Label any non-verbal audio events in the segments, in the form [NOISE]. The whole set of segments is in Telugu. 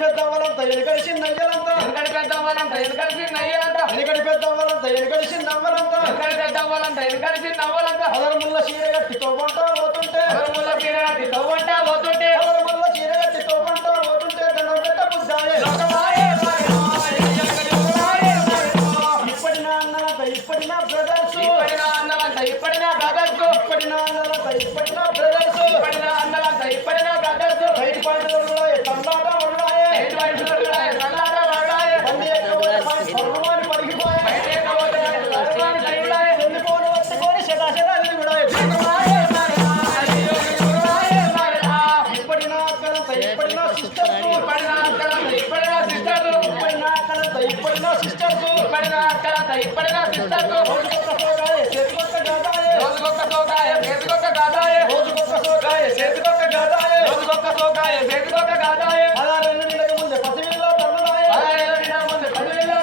అవ్వలంతా ఎనకడి పెద్దవ్వలంతా ఎనకడి చిన్నయ్యలంతా ఎనకడి పెద్ద అవ్వలంతా ఎనకడి చిన్నయ్యలంతా ఎనకడి పెద్దవ్వలంతా ఎనకడి చిన్నవ్వలంతా ఎనకడి పెద్ద అవ్వలంతా ఎనకడి చిన్నవ్వలంతా అదరముల్ల చీర కట్టి తోబంటా పోతుంటే. అరముల కిరాటి తవ్వంటా పోతుంటే. అదరముల్ల చీర కట్టి తోబంటా పోతుంటే దండం పెట్ట బుద్ధాయే. ఇప్పటి నా అన్నలంతా ఇప్పటి నా బ్రదర్స్. ఇప్పటి నా అన్నలంతా ఇప్పటి నా బ్రదర్స్. ఇప్పటి నా అన్నలంతా ఇప్పటి నా అక్కలంతా ఇప్పటి నా సిస్టర్స్ ఇప్పటి నా అక్కలంతా ఇప్పటి నా సిస్టర్స్ గాదాయే గాదాయే ముందే ముందు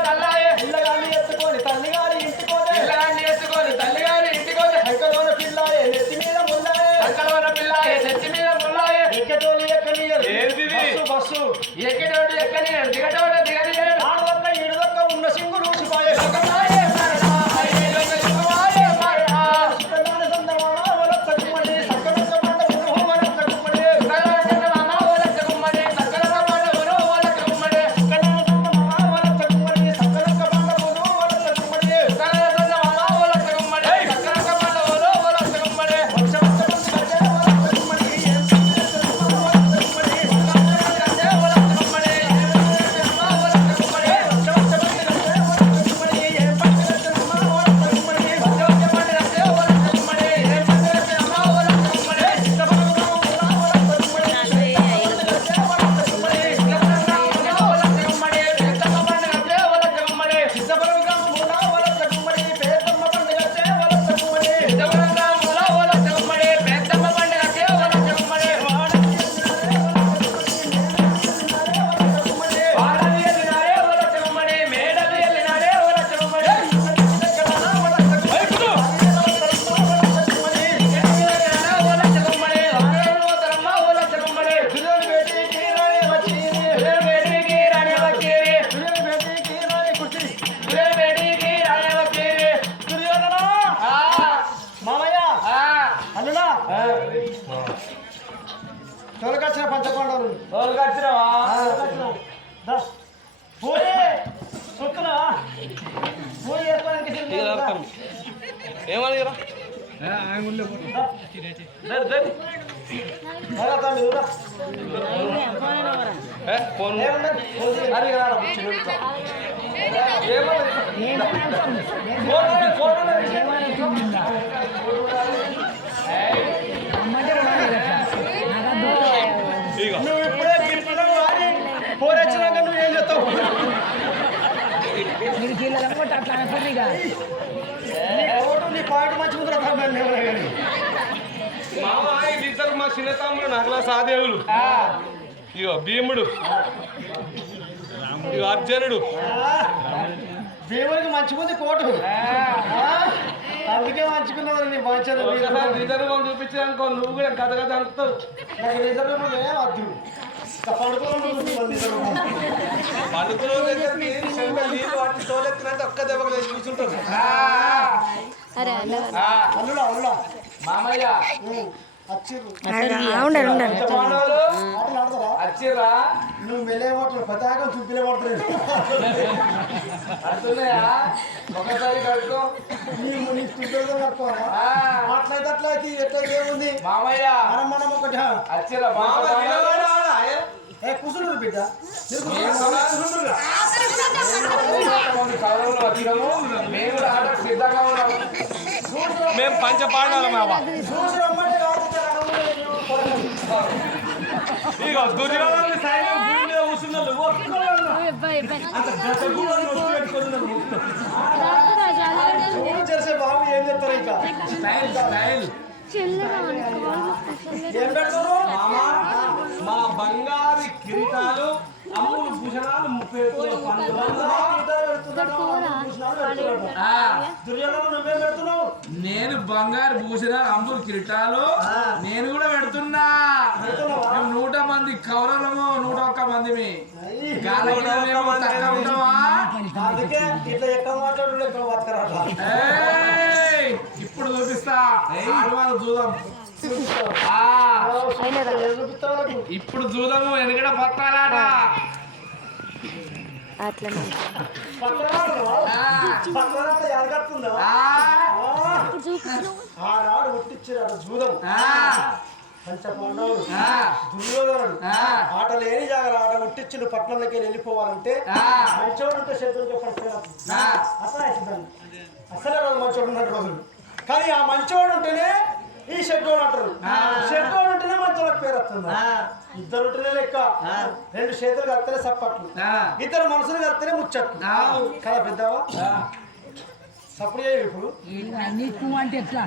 తల్లాయే ఎత్తుకొని తల్లి గారి ఇంటికోదే. ఎత్తుకొని పిల్లాయే నెత్తి మీద ముల్లాయే. పిల్లాయే నెత్తి మీద ముల్లాయే. ఏంటిది? Bus bus. ఎక్కినోడు ఎక్కని దిగటోడు తొలగచ్చిన పోయి. వేసుకోవడానికి ఏమని ఫోన్ అది కాదు, నీ కోటు నీ మామ మా చిన్న తమ్ముడు నగల సాదేవులు ఇగో భీముడు ఇగో అర్జునుడు భీముడికి మంచి ముందు కోటు అందుకే మంచుకున్నది నీ మంచి ఒకసారి రిజర్వ్ చూపించానుకో నువ్వు కూడా కథ కథ అనుకుతావు నాకు రిజర్వ్ వద్దు ఒక్క దెబ్బకి లేచి కూర్చుంటుంది మామయ్య. వచ్చిర్రా నువ్వు మెల్లే మాటలు పతాకం చూపిలే మాటలు అడుతున్నాయా ఒకసారి కడుకో నీవు నీ చుట్టూ కట్టుకోరా ఆ, అట్లయితే అట్లయితే ఎట్లయితే ఏముంది? మామయ్య. మనం మనం ఒకటి వచ్చిర్రా మామ నిలబడి. ఆడ, ఆయ్. ఏ కూర్చున్నారు బిడ్డ కొంతమంది కౌరవులు వచ్చినాము మేము కూడా ఆటకు సిద్ధంగా ఉన్నాము మేము పంచ పాండాలి మామ చూసి రమ్మంటే కాదు ఇగో దుర్యోధన సైన్యం భూమి మీద కూర్చున్నారు ఒక్కళ్ళు అబ్బాయి అబ్బాయి అంత గత కూడా నొప్పి పెట్టుకొని ఉన్నారు మొత్తం. చూడు చేసే బాబు ఏం చెప్తారు ఇంకా చెల్లెగా ఏం పెడతారు మా బంగారు కిరీటాలు అమ్ములు భూషణాలు ముప్పై నేను బంగారు భూషణ అంబులు కిరీటాలు నేను కూడా పెడుతున్నా. మేము నూట మంది కౌరవము నూట ఒక్క ఏయ్! ఇప్పుడు చూపిస్తా. చూద్దాం. ఇప్పుడు చూద్దాము దుర్యోధనుడు. ఆ. ఆట లేని జాగ్రత్త ఆట ముట్టించిన పట్టణంలోకి వెళ్ళిపోవాలంటే ఆ. మంచోడు ఉంటే శత్రువు చెప్పండి. అసలే అసలే రోజు మంచోడు ఉన్నట్టు రోజులు. కానీ ఆ మంచోడు ఉంటేనే ఈ షెడ్డోడు అంటారు. షెడ్డోడు పేరు వస్తుంది ఇద్దరు ఉంటేనే లెక్క. రెండు చేతులు కడితేనే సప్పట్లు. ఇద్దరు మనసులు కడితేనే ముచ్చట్లు. కదా పెద్దవా? సప్పుడు ఇప్పుడు. నీకు అంటే ఎట్లా.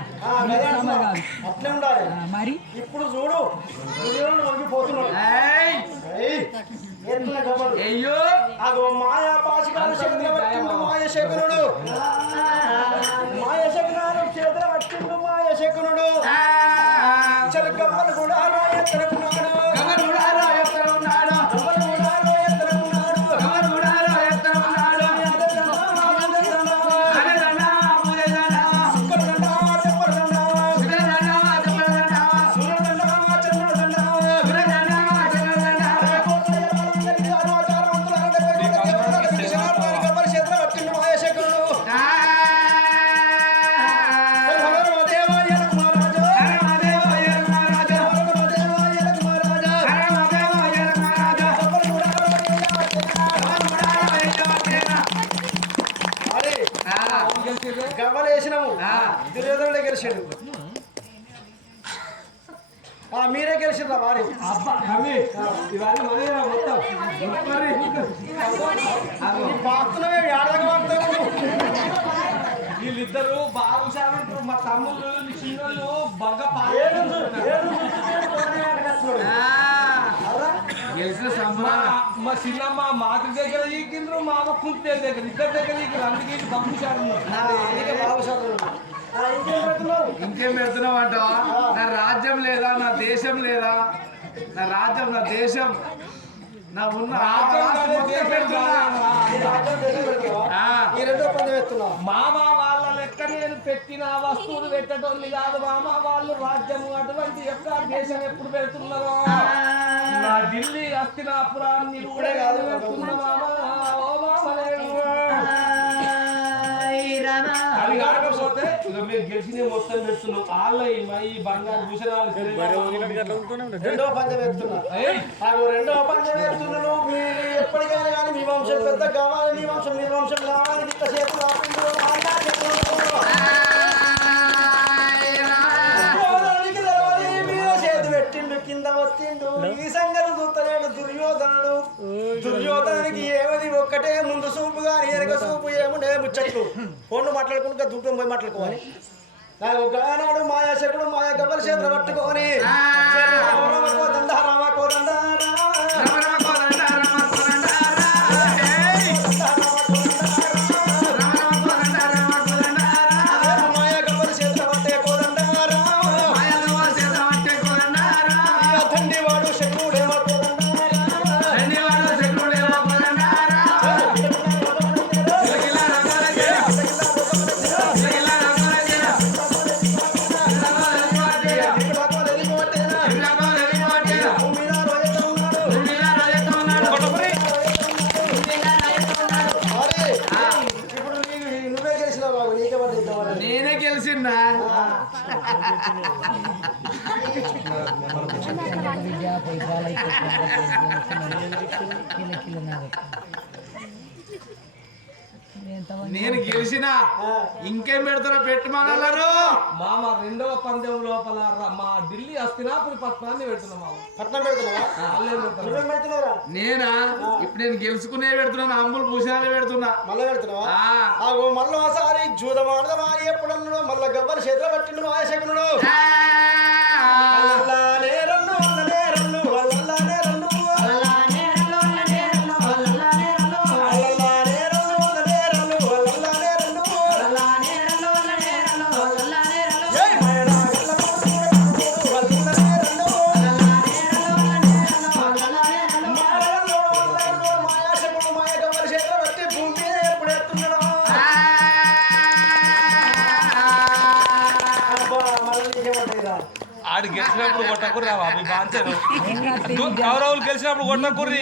అట్లే ఉండాలి. మరి? ఇప్పుడు చూడు. వంగిపోతున్నాడు అయ్యో! అగో మాయా పాశికాలు మాయ శకునుడు. వీళ్ళిద్దరు బాగా హుషారుంటారు మా తమ్ముళ్ళు మీ చిన్నోళ్ళు బాగా? గెలిచిన మా చిన్నమ్మ మాతృ దగ్గర ఈకిండ్రు మా అమ్మ కుంటే దగ్గర ఇద్దరు దగ్గర ఈకిండ్రు అందుకే. ఆ, ఇంకేం పెడుతున్నావు అంటావా? నా రాజ్యం లేదా? నా దేశం లేదా? నా రాజ్యం నా దేశం. నా ఉన్న రాజ్యం రాజ్యం మామ వాళ్ళ లెక్క నేను పెట్టిన వస్తువులు పెట్టటోళ్ళు కాదు. మామ వాళ్ళు రాజ్యము అటువంటి యొక్క దేశం ఎప్పుడు పెడుతున్నారో? నా ఢిల్లీ హస్తినాపురాన్ని కూడా కాదు. మేము గెలిచిన మొత్తం పెడుతున్నాం వాళ్ళ ఈ బంగారు భూషణాలు రెండో పందెం ఎత్తున్నా ఏయ్, నాకు రెండో పందెం ఎత్తున్నాను మీరు ఎప్పటికైనా కానీ మీ వంశం పెద్ద కావాలి మీ వంశం మీ వంశం కావాలి ఇంత చేతులు ముచ్చట్లు ఫోన్లు మాట్లాడుకుంటూ దుఃఖం పోయి మాట్లాడుకోవాలి. నాకు గానాడు మాయా శకుడు మాయా గబ్బల చేతులు పట్టుకొని. రామ కోదండ నేను గెలిచిన ఇంకేం పెడతారో పెట్టమన్నారు. మామ రెండవ పందెం లోపల ర- మా ఢిల్లీ హస్తినాపురి పట్టణాన్ని పెడుతున్నాం మామ. పట్నం నేనా? ఇప్పుడు నేను గెలుచుకునే పెడుతున్నాను అంబులు భూషణాలు పెడుతున్నా. మళ్ళీ పెడుతున్నావా? మళ్ళీ ఒకసారి జూదమాడదమా ఎప్పుడన్నాడు మళ్ళీ గబ్బలు చేతిలో పట్టిండు మాయశకునుడు కొట్టకుర్రా బాబు? బాంచను. కౌరవులు గెలిచినప్పుడు కొట్టకుర్రి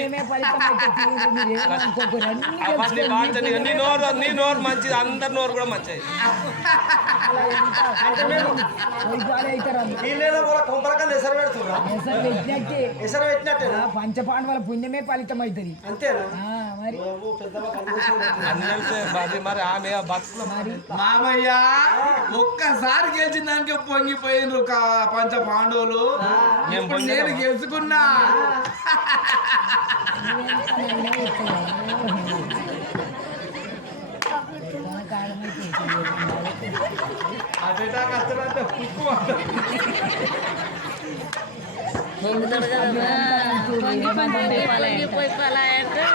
అవన్నీ బాంచని నీ నోరు నీ నోరు మంచిది అందరి నోరు కూడా మంచిది. పంచపాండవుల పుణ్యమే ఫలితం అవుతుంది. అంతేనా? [LAUGHS] మరి? ఆమె మామయ్య ఒక్కసారి గెలిచిన దానికి పొంగిపోయిండ్రు కా- పంచ పాండవులు. నేను గెలుచుకున్నా. [LAUGHS] అదేటా కష్టమంటే కుక్కు అంటారు. [LAUGHS] పొంగుతాడు కదా పొంగి పొంగి పొంగి పొంగి పోయి పలా అంటే